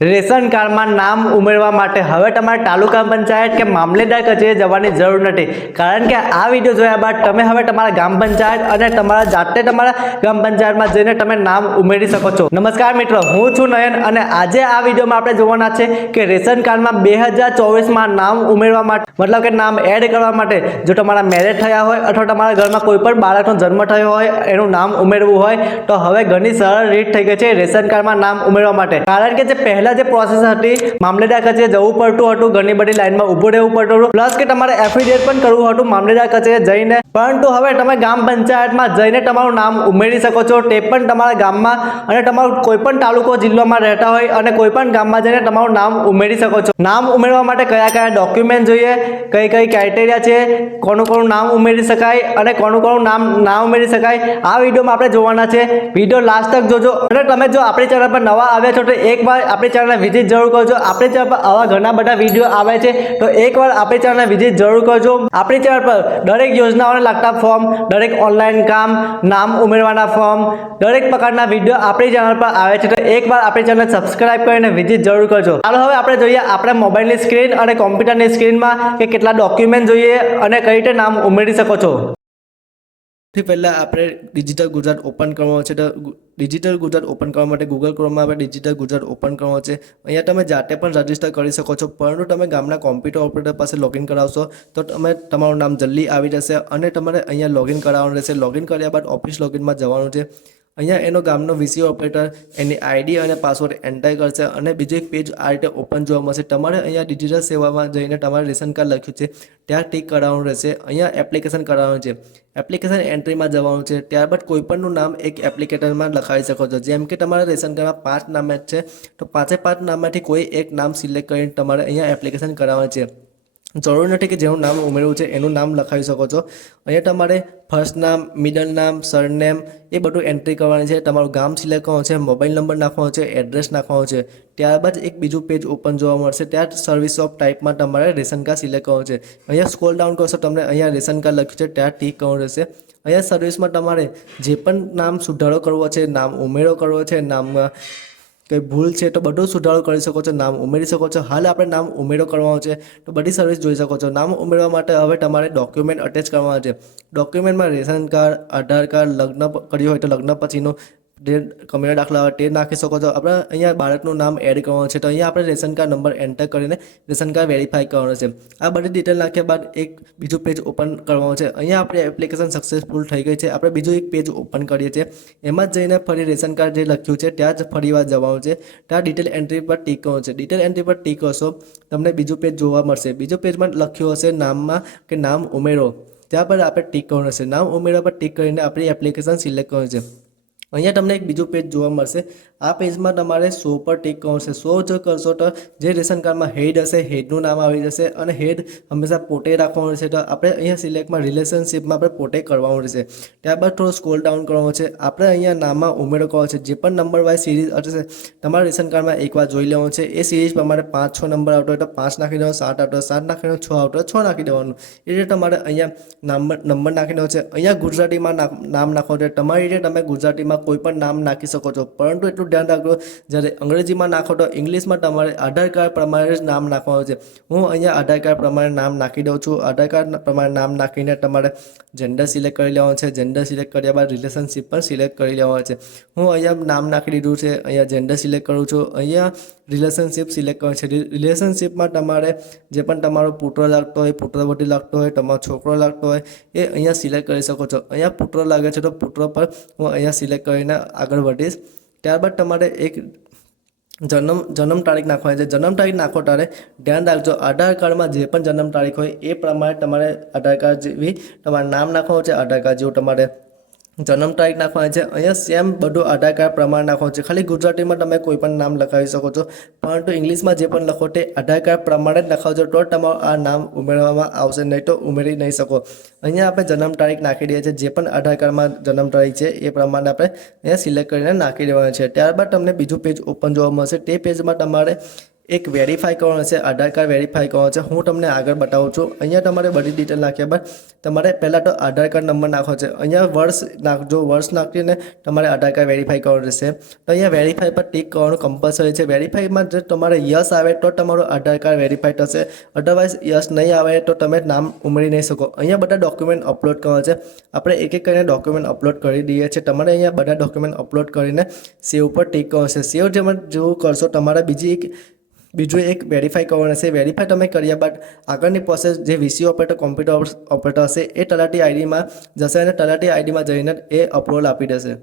Ration કાર્ડમાં નામ ઉમેરવા માટે હવે તમારે તાલુકા પંચાયત કે મામલેદાર કચેરી જવાની જરૂર નથી, કારણ કે આ વિડીયો જોયા બાદ તમે હવે તમારા ગામ પંચાયત અને તમારા જાતે તમારા ગામ પંચાયતમાં જઈને તમે નામ ઉમેરી શકો છો। નમસ્કાર મિત્રો, હું છું નયન અને આજે આ વિડીયોમાં આપણે જોવાના છે કે રેશન કાર્ડમાં 2024માં નામ ઉમેરવા માટે મતલબ કે નામ એડ કરવા માટે જો તમારા મેરેજ થયા હોય અથવા તમારા ઘરમાં કોઈ પણ બાળકનો જન્મ થયો હોય એનું નામ ઉમેરવું હોય તો હવે ઘણી સરળ રીત થઈ ગઈ છે રેશન કાર્ડમાં નામ ઉમેરવા માટે। કારણ કે જે પહેલા જે પ્રોસેસ હતી મામલેદાર કચેરી જવું પડતું હતું, ઘણી બધી લાઈનમાં ઊભું રહેવું પડતું હતું, પ્લસ કે તમારે એફિડેવિટ પણ કરવું હતું મામલેદાર કચેરી જઈને, પરંતુ હવે તમે ગામ પંચાયતમાં જઈને તમારું નામ ઉમેરી શકો છો, તે પણ તમારા ગામમાં અને તમારું કોઈ પણ તાલુકો જિલ્લામાં રહેતા હોય અને કોઈ પણ ગામમાં જઈને તમારું નામ ઉમેરી શકો છો। નામ ઉમેરવા માટે કયા કયા ડોક્યુમેન્ટ જોઈએ, કઈ કઈ ક્રાઇટેરિયા છે, કોનું કોનું નામ ઉમેરી શકાય અને કોનું કોનું નામ ના ઉમેરી શકાય, આ વિડીયોમાં આપણે જોવાના છે। વિડીયો લાસ્ટ તક જોજો અને તમે જો આપણી ચેનલ પર નવા આવ્યા છો તો એકવાર આપણી ચેનલને વિઝિટ જરૂર કરજો। આપણી ચેનલ પર આવા ઘણા બધા વિડીયો આવે છે તો એકવાર આપણી ચેનલને વિઝિટ જરૂર કરજો। આપણી ચેનલ પર દરેક યોજનાઓને લગતા ફોર્મ, દરેક ઓનલાઈન કામ, નામ ઉમેરવાના ફોર્મ, દરેક પ્રકારના વિડીયો આપણી ચેનલ પર આવે છે તો એકવાર આપણી ચેનલને સબસ્ક્રાઇબ કરીને વિઝિટ જરૂર કરજો। ચાલો હવે આપણે જોઈએ આપણા મોબાઈલની સ્ક્રીન અને કોમ્પ્યુટરની સ્ક્રીનમાં કે કેટલા ડોક્યુમેન્ટ જોઈએ અને કઈ રીતે નામ ઉમેરી શકો છો। સૌથી પહેલાં આપણે ડિજિટલ ગુજરાત ઓપન કરવાનું છે તો ડિજિટલ ગુજરાત ઓપન કરવા માટે ગૂગલ ક્રોમમાં આપણે ડિજિટલ ગુજરાત ઓપન કરવાનું છે। અહીંયા તમે જાતે પણ રજિસ્ટર કરી શકો છો, પરંતુ તમે ગામના કોમ્પ્યુટર ઓપરેટર પાસે લોગિન કરાવશો તો તમારું નામ જલ્દી આવી જશે અને તમારે અહીંયા લોગિન કરાવવાનું રહેશે। લોગિન કર્યા બાદ ઓફિસ લોગિનમાં જવાનું છે। અહીંયા એનો ગામનો વીસી ઓપરેટર એની આઈડી અને પાસવર્ડ એન્ટર કરશે અને બીજું એક પેજ આ રીતે ઓપન જોવા મળશે। તમારે અહીંયા ડિજિટલ સેવામાં જઈને તમારે રેશન કાર્ડ લખ્યું છે ત્યાં ટીક કરાવવાનું રહેશે। અહીંયા એપ્લિકેશન કરાવવાનું છે, એપ્લિકેશન એન્ટ્રીમાં જવાનું છે। ત્યારબાદ કોઈપણનું નામ એક એપ્લિકેશનમાં લખાવી શકો છો, જેમ કે તમારા રેશન કાર્ડમાં 5 નામ છે તો 5 નામમાંથી કોઈ એક નામ સિલેક્ટ કરીને તમારે અહીંયા એપ્લિકેશન કરાવવાનું છે। જરૂર નથી કે જેનું નામ ઉમેરવું છે એનું નામ લખાવી શકો છો। અહીંયા તમારે ફર્સ્ટ નામ, મિડલ નામ, સરનેમ એ બધું એન્ટ્રી કરવાની છે। તમારું ગામ સિલેક્ટ કરવાનું છે, મોબાઈલ નંબર નાખવાનો છે, એડ્રેસ નાખવાનું છે। ત્યારબાદ એક બીજું પેજ ઓપન જોવા મળશે, ત્યાં સર્વિસ ઓફ ટાઈપમાં તમારે રેશન કાર્ડ સિલેક્ટ કરવાનું છે। અહીંયા સ્ક્રોલ ડાઉન કરશો તમને અહીંયા રેશન કાર્ડ લખ્યું છે ત્યાં ટીક કરવાનું રહેશે। અહીંયા સર્વિસમાં તમારે જે પણ નામ સુધારો કરવો છે, નામ ઉમેરો કરવો છે, નામમાં કંઈ ભૂલ છે તો બધું સુધારો કરી શકો છો, નામ ઉમેરી શકો છો। હાલ આપણે નામ ઉમેરો કરવાનો છે તો બધી સર્વિસ જોઈ શકો છો। નામ ઉમેરવા માટે હવે તમારે ડોક્યુમેન્ટ અટેચ કરવાના છે। ડોક્યુમેન્ટમાં રેશન કાર્ડ, આધાર કાર્ડ, લગ્ન કર્યું હોય તો લગ્ન પછીનું જે કમાણીના દાખલા હોય તે નાખી શકો છો। આપણે અહીંયા બાળકનું નામ એડ કરવાનું છે તો અહીંયા આપણે રેશન કાર્ડ નંબર એન્ટર કરીને રેશન કાર્ડ વેરીફાઈ કરવાનું છે। આ બધી ડિટેલ નાખ્યા બાદ એક બીજું પેજ ઓપન કરવાનું છે। અહીંયા આપણે એપ્લિકેશન સક્સેસફુલ થઈ ગઈ છે। આપણે બીજું એક પેજ ઓપન કરીએ છીએ, એમાં જ જઈને ફરી રેશન કાર્ડ જે લખ્યું છે ત્યાં જ ફરી વાર જવાનું છે। ત્યાં ડિટેલ એન્ટ્રી પર ટીક કરવાનું છે। ડિટેલ એન્ટ્રી પર ટીક કરશો તમને બીજું પેજ જોવા મળશે। બીજું પેજમાં લખ્યું હશે નામમાં કે નામ ઉમેરો, ત્યાં પર આપણે ટીક કરવાનું હશે। નામ ઉમેરવા પર ટીક કરીને આપણી એપ્લિકેશન સિલેક્ટ કરવાનું છે। અહીંયા તમને એક બીજું પેજ જોવા મળશે, આ પેજમાં તમારે શો પર ટીક કરવાનું છે। શો જો કરશો તો જે રેશન કાર્ડમાં હેડ હશે હેડનું નામ આવી જશે અને હેડ હંમેશા પોતે રાખવાનું રહેશે। તો આપણે અહીંયા સિલેક્ટમાં રિલેશનશિપમાં આપણે પોતે કરવાનું રહેશે। ત્યારબાદ થોડું સ્ક્રોલ ડાઉન કરવાનું છે, આપણે અહીંયા નામમાં ઉમેરો કરવાનો છે। જે પણ નંબર વાઇઝ સિરીઝ હશે તમારા રેશન કાર્ડમાં એકવાર જોઈ લેવાનું છે। એ સિરીઝ પ્રમાણે 5-6 નંબર આવતો હોય તો 5 નાખી દેવાનો, 7 આવતો 7 નાખી દેવાનો, 6 આવતો 6 નાખી દેવાનું। એ રીતે તમારે અહીંયા નંબર નાખી દેવાનો છે। અહીંયા ગુજરાતીમાં નામ નાખવાનું છે, તમારી રીતે તમે ગુજરાતીમાં કોઈ પણ નામ નાખી શકો છો, પરંતુ એટલું ધ્યાન રાખજો જ્યારે અંગ્રેજીમાં નાખો તો ઇંગ્લિશમાં તમારે આધાર કાર્ડ પ્રમાણે જ નામ નાખવાનું છે। હું અહીંયા આધાર કાર્ડ પ્રમાણે નામ નાખી દઉં છું। આધાર કાર્ડ પ્રમાણે નામ નાખીને તમારે જેન્ડર સિલેક્ટ કરી લેવાનું છે। જેન્ડર સિલેક્ટ કર્યા બાદ રિલેશનશિપ પણ સિલેક્ટ કરી લેવાનું છે। હું અહીંયા નામ નાખી દીધું છે, અહીંયા જેન્ડર સિલેક્ટ કરું છું, અહીંયા રિલેશનશિપ સિલેક્ટ કરવાનું છે। રિલેશનશિપમાં તમારે જે પણ તમારો પુત્ર લાગતો હોય, પુત્રવધી લાગતો હોય, તમારો છોકરો લાગતો હોય એ અહીંયા સિલેક્ટ કરી શકો છો। અહીંયા પુત્ર લાગે છે તો પુત્ર પર હું અહીંયા સિલેક્ટ કરીને આગળ વધીશ। ત્યારબાદ તમારે એક જન્મ તારીખ નાખવાની છે। જન્મ તારીખ નાખો ત્યારે ધ્યાન રાખજો આધાર કાર્ડમાં જે પણ જન્મ તારીખ હોય એ પ્રમાણે તમારે આધાર કાર્ડ જેવી તમારે નામ નાખવાનું છે, આધાર કાર્ડ જેવું તમારે જન્મ તારીખ નાખવાની છે। અહીંયા સેમ બધું આધાર કાર્ડ પ્રમાણે નાખવાનું છે। ખાલી ગુજરાતીમાં તમે કોઈ પણ નામ લખાવી શકો છો, પરંતુ ઇંગ્લિશમાં જે પણ લખો તે આધાર કાર્ડ પ્રમાણે જ લખાવજો તો તમારું આ નામ ઉમેરવામાં આવશે, નહીં તો ઉમેરી નહીં શકો। અહીંયા આપણે જન્મ તારીખ નાખી દઈએ છીએ, જે પણ આધાર કાર્ડમાં જન્મ તારીખ છે એ પ્રમાણે આપણે અહીંયા સિલેક્ટ કરીને નાખી દેવાનું છે। ત્યારબાદ તમને બીજું પેજ ઓપન જોવા મળશે, તે પેજમાં તમારે એક વેરીફાઈ કરવાનું છે, આધાર કાર્ડ વેરીફાઈ કરવાનું છે. હું તમને આગળ બતાવું છું. અહીંયા તમારે બધી ડિટેલ નાખ્યા બાદ તમારે પહેલાં તો આધાર કાર્ડ નંબર નાખવો છે. અહીંયા વર્ષ નાખજો, વર્ષ નાખીને તમારે આધાર કાર્ડ વેરીફાઈ કરવાનું રહેશે. તો અહીંયા વેરીફાઈ પર ટિક કરવાનું કમ્પલસરી છે. વેરીફાઈમાં જો તમારે યસ આવે તો તમારું આધાર કાર્ડ વેરીફાઈ થશે, અધરવાઇઝ યસ નહીં આવે તો તમે નામ ઉમેરી નહીં શકો. અહીંયા બધા ડોક્યુમેન્ટ અપલોડ કરવાના છે. આપણે એક એક કરીને ડોક્યુમેન્ટ અપલોડ કરી દઈએ છીએ. તમારે અહીંયા બધા ડોક્યુમેન્ટ અપલોડ કરીને સેવ પર ટિક કરવાનું છે. સેવ જેવું કરશો તમારે બીજું એક વેરીફાઈ કરવાનું છે. વેરીફાઈ તમે કર્યા બાદ આગળની પ્રોસેસ જે વીસી ઓપરેટર કોમ્પ્યુટર ઓપરેટર હશે એ તલાટી આઈડીમાં જશે અને તલાટી આઈડીમાં જઈને એ અપલોડ આપી દેશે.